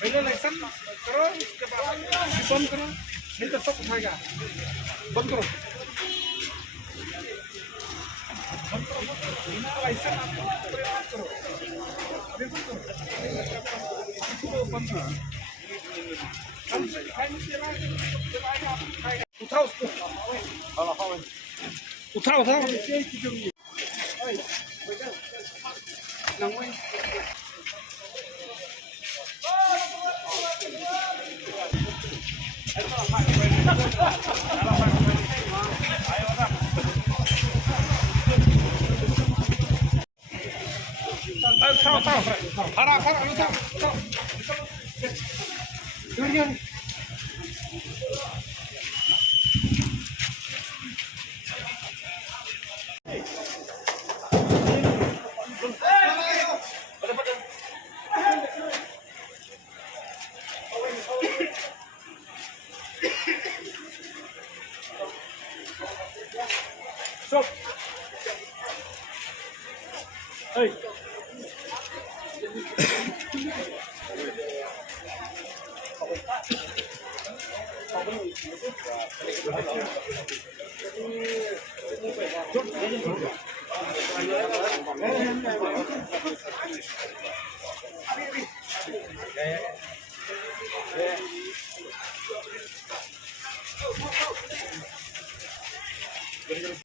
पहले लाइसेंस करो, उसके बाद बंद करो, नहीं तो सब उठाएगा। बंद करो, बिना लाइसेंस बंद करो, अभी बंद करो, इसको बंद करो। उठाओ उसको, उठाओ उठाओ। खड़ा खड़ा stop. Hey.